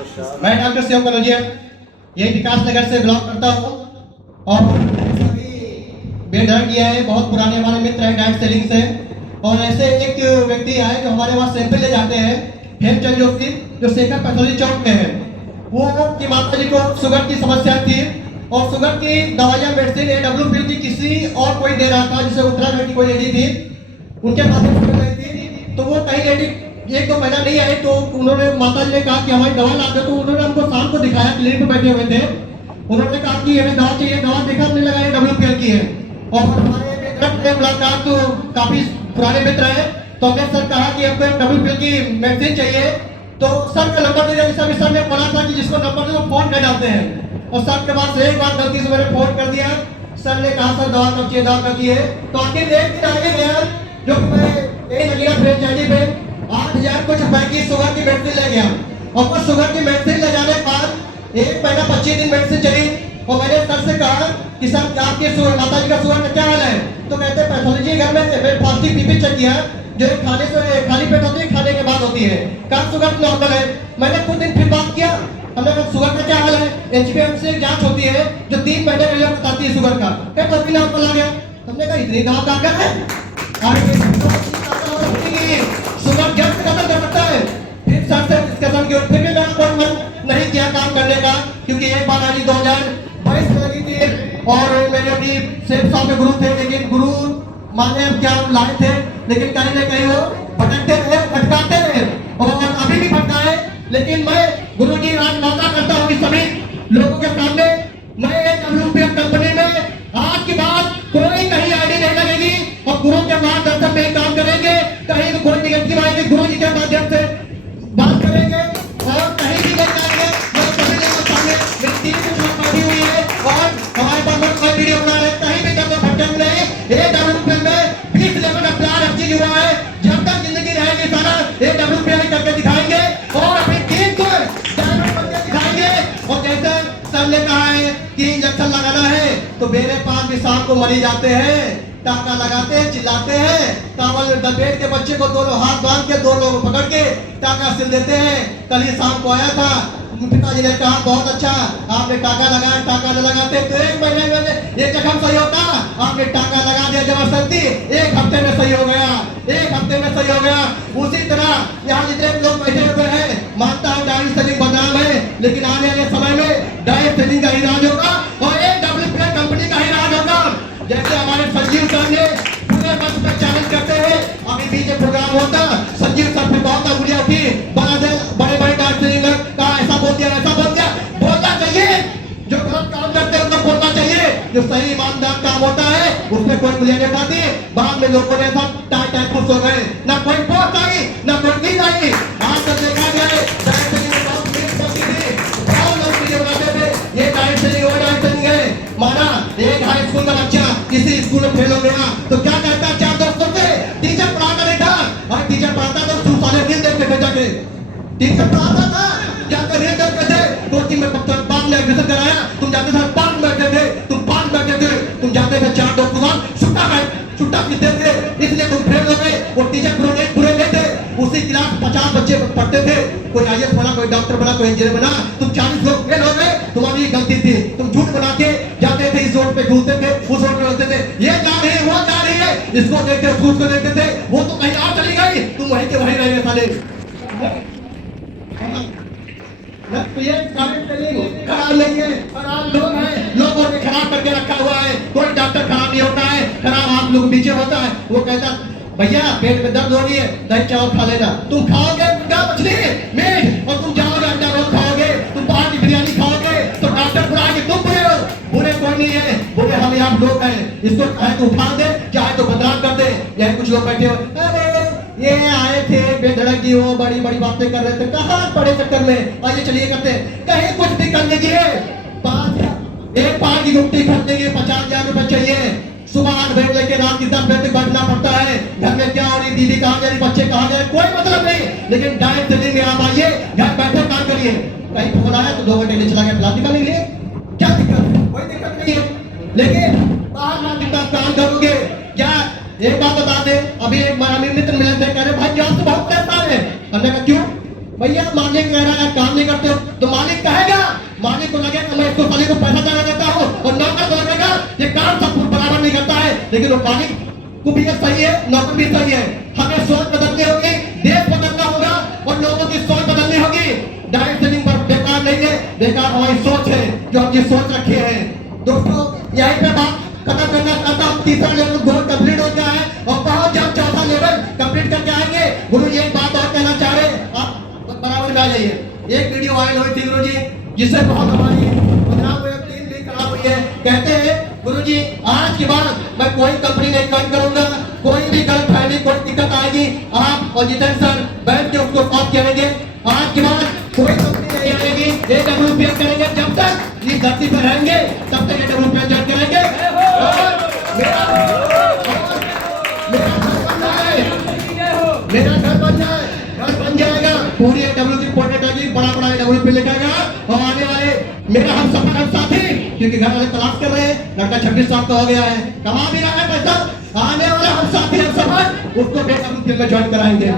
मैं डॉक्टर शिव कनौजिया यही विकास नगर से ब्लॉग करता हूँ और सभी बेधड़ किया है। बहुत पुराने हमारे मित्र हैं डाइट सेलिंग से। और ऐसे एक व्यक्ति आए जो हमारे वहाँ सैंपल ले जाते हैं, हेमचंद जोशी, जो शेखर पैथोलॉजी चौक में है। वो की माता जी को शुगर की समस्या थी और शुगर की दवाइयाँ मेडिसिन AWP की किसी और कोई दे रहा था, जिसे उत्तराखंड की कोई लेडी थी, उनके माध्यम से गई थी। तो वो कहीं लेडी 1-2 महीना नहीं आई तो उन्होंने माता जी ने कहा कि हमारी दवा ला दो। तो उन्होंने हमको शाम को दिखाया, क्लिनिक पे बैठे हुए थे। उन्होंने कहा कि हमें दवा चाहिए। दवा देखा, हमने लगाया WPL की है। और हमारे मित्र मुलाकात तो काफी पुराने मित्र हैं, तो हमने सर कहा कि हमको WPL की मेडिसिन चाहिए। तो सर का नंबर दे दिया। सर ने बोला था कि जिसको नंबर दे वो फोन कर जाते हैं। और सर के पास एक बार गलती से मैंने फोन कर दिया। सर ने कहा सर दवा कब चाहिए, दवा कब चाहिए। तो आखिर एक दिन आगे गया जो मैं एक लगिया फ्रेंचाइजी पे 8,000 कुछ रुपए की शुगर की मेडिसिन ले गया। और वो शुगर की मेडिसिन ले जाने के बाद 1 महीना 25 दिन मेडिसिन चली। और मैंने सर से कहा कि सर आपके माता जी का शुगर का क्या हाल है। तो कहते पैथोलॉजी घर में मैंने फास्टिंग BP चेक किया, जो खाने से खाली पेट होती है, खाने के बाद होती है। कहा शुगर नॉर्मल है। मैंने कुछ दिन फिर बात किया, हमने कहा शुगर का क्या हाल है। HbA1c से जांच होती है जो 3 महीने के लिए बताती है शुगर का। कहते तो भी नॉर्मल आ गया। हमने कहा इतनी दवा ताकत है, शुगर जब कदर कर सकता है। फिर सर से डिस्कशन की, फिर भी मेरा कोई मन नहीं किया काम करने का, क्योंकि एक बार आज 2022 में लगी थी और मेरे अभी सेठ साहब के गुरु थे, लेकिन गुरु माने क्या लाए थे, लेकिन कहीं ना कहीं वो भटकते रहे, भटकाते रहे और अभी भी भटकाए। लेकिन मैं गुरु जी आज वादा करता हूँ इस सभी लोगों के सामने, मैं WPL कंपनी में आज की बात कोई कहीं आईडी नहीं लगेगी और गुरु के मार्गदर्शन में काम करेंगे। कहीं कोई निगेटिव आएगी, गुरु जी के माध्यम से बात करेंगे और कहीं भी नहीं जाएंगे। मैं सभी लोगों के सामने मेरी टीम के साथ बैठी हुई है और हमारे पास कोई वीडियो बना रहे, कहीं भी जब भटक नहीं। AWPL में 20 लेवल का प्लान अचीव हुआ है। जब तक जिंदगी रहेगी सारा AWPL करके दिखाएंगे और अपनी टीम को डायमंड बनके दिखाएंगे। और जैसे सर ने कहा है कि इंजेक्शन लगाना है तो मेरे पास भी शाम को मरीज आते हैं, टाका लगाते हैं, चिल्लाते हैं, कावल में दबेट के बच्चे को दोनों हाथ बांध के 2 लोग पकड़ के टाका सिल देते हैं। कल ही शाम को आया था, पिताजी ने कहा बहुत अच्छा आपने टाका लगाया, टाका न लगाते तो 1 महीने में ये जख्म सही होता। आपने टाका लगा दिया जबरदस्ती, 1 हफ्ते में सही हो गया, 1 हफ्ते में सही हो गया। उसी तरह यहाँ जितने लोग बैठे हुए हैं, मानता हूँ डाइट सेलिंग बदनाम है, लेकिन आने वाले समय में डाइट सेलिंग का ही राज होगा और AWPL कंपनी का ही राज होगा। जैसे हमारे संजीव सर ने पूरे मंच पर चैलेंज करते हैं, अभी बीच प्रोग्राम होता, संजीव सर पे बहुत अंगुलियां उठी, बड़े बड़े डाइट सेलिंगर का ऐसा बोल दिया, ऐसा बोल दिया। बोलना चाहिए, जो गलत काम करते हैं उनको बोलना चाहिए। जो सही ईमानदार काम होता है उसमें कोई मुझे नहीं उठाती। बाद में लोगों ने सब टाइट खुश हो गए, ना कोई पोस्ट आई ना कोई नींद आई। आज तक देखा गया है डाइट सेलिंग में बहुत मीट पड़ती थी, बहुत लोग वीडियो बनाते थे, ये डाइट सेलिंग वो डाइट सेलिंग है। माना एक हाई स्कूल का बच्चा किसी स्कूल में फेल हो गया तो क्या कहता है 4 दोस्तों से, टीचर पढ़ाता नहीं था। और टीचर पढ़ाता तो तू साले रील देख के जाके, टीचर पढ़ाता था जाकर रील देख के थे। कोचिंग में बाद में एडमिशन कराया, तुम जाते थे पार्क में बैठे थे, तुम जाते थे 4 दोस्त के साथ छुट्टा पीते थे, इसलिए तुम फेल हो गए। वो टीचर बुरे नहीं थे, उसी क्लास 50 बच्चे पढ़ते थे, कोई IAS बना, कोई डॉक्टर बना, कोई इंजीनियर बना, तुम 40 लोग फेल हो गए। तुम्हारी गलती थी, तुम झूठ बना के जाते थे, इस रोड पे घूमते थे, उस रोड पे बोलते थे ये जा रही है, वो जा रही है, इसको देखते उसको देखते थे, वो तो कहीं और चली गई, तुम वहीं के वहीं रह गए साले। तो ये खराब नहीं है, खराब लोग हैं, लोगों ने खराब करके रखा हुआ है। कोई डॉक्टर खराब नहीं होता है, खराब आप लोग पीछे होता है। वो कहता भैया पेट में दर्द हो रही है, दही चावल खा लेना। तुम खाओगे अंडा मछली मीट और तुम जाओगे अंडा रोल खाओगे, तुम बाहर की बिरयानी खाओगे तो डॉक्टर बुलाएंगे तुम बुरे हो। बुरे कोई नहीं है, बुरे हम आप लोग हैं। इसको चाहे तो उठा दे, चाहे तो बदनाम कर दे। यही कुछ लोग बैठे हो, अरे ये आए थे बेधड़क की, वो बड़ी बड़ी बातें कर रहे थे, कहाँ पड़े चक्कर में, आइए चलिए करते कहीं कुछ भी कर लीजिए। एक पान की गुमटी खरीदने के 50,000 रुपए चाहिए। सुबह 8 बजे लेके रात की 10 बजे तक बैठना पड़ता है। घर में क्या हो रही, दीदी कहाँ जा रही, बच्चे कहाँ जा रहे, कोई मतलब नहीं। लेकिन डाइट सेलिंग में आप आइए, घर बैठे काम करिए। कहीं फोन आया तो 2 घंटे ले चला गया, प्लान निकालेंगे, क्या दिक्कत है, कोई दिक्कत नहीं है। लेकिन बाहर ना कितना काम करोगे क्या। एक बात बता दे, अभी एक मित्र मिले थे, कह रहे भाई जान तो बहुत पैसा है। हमने कहा क्यों भैया, मालिक कह रहा है काम नहीं करता करते हो तो मालिक कहेगा, मालिक को लगेगा मैं इसको साले को पैसा देना देता हूँ, और नौकर को लगेगा ये काम सब कुछ बराबर नहीं करता है, लेकिन वो मालिक को भी ये सही है, नौकर भी सही है। हमें सोच बदलनी होगी, देश बदलना होगा और लोगों की सोच बदलनी होगी। डायरेक्ट सेलिंग पर बेकार नहीं है, बेकार हमारी सोच है जो हम ये सोच रखे हैं। दोस्तों यहीं पे बात खत्म करना चाहता हूँ। तीसरा लेवल गोल कंप्लीट हो गया है और बहुत जल्द चौथा लेवल कंप्लीट करके आएंगे। गुरु जी एक बात और कहना चाह रहे हैं, आप बराबर में आ जाइए। एक वीडियो वायरल हुई थी गुरु जी, जिससे बहुत हमारी बदलाव हुई, टीम भी खराब हुई है। कहते हैं गुरु जी आज के बाद मैं कोई कंपनी नहीं ज्वाइन करूंगा, कोई भी गलत फहमी कोई दिक्कत आएगी आप और जितेंद्र सर बैठ के उसको सॉल्व करेंगे। आज के बाद कोई कंपनी नहीं आएगी, AWPL करेंगे जब तक इस धरती पर रहेंगे तब तक AWPL ज्वाइन करेंगे। मेरा घर बन जाए, घर बन जाएगा, पूरी AWP पोर्ट्रेट आएगी, बड़ा बड़ा AWP लिखेगा और आने वाले मेरा हम सफर हम साथी, क्योंकि घर वाले तलाश कर रहे हैं, लड़का 26 साल का हो गया है, कमा भी रहा है पैसा, आने वाला हम साथी हम सफर उसको AWP में ज्वाइन कराएंगे।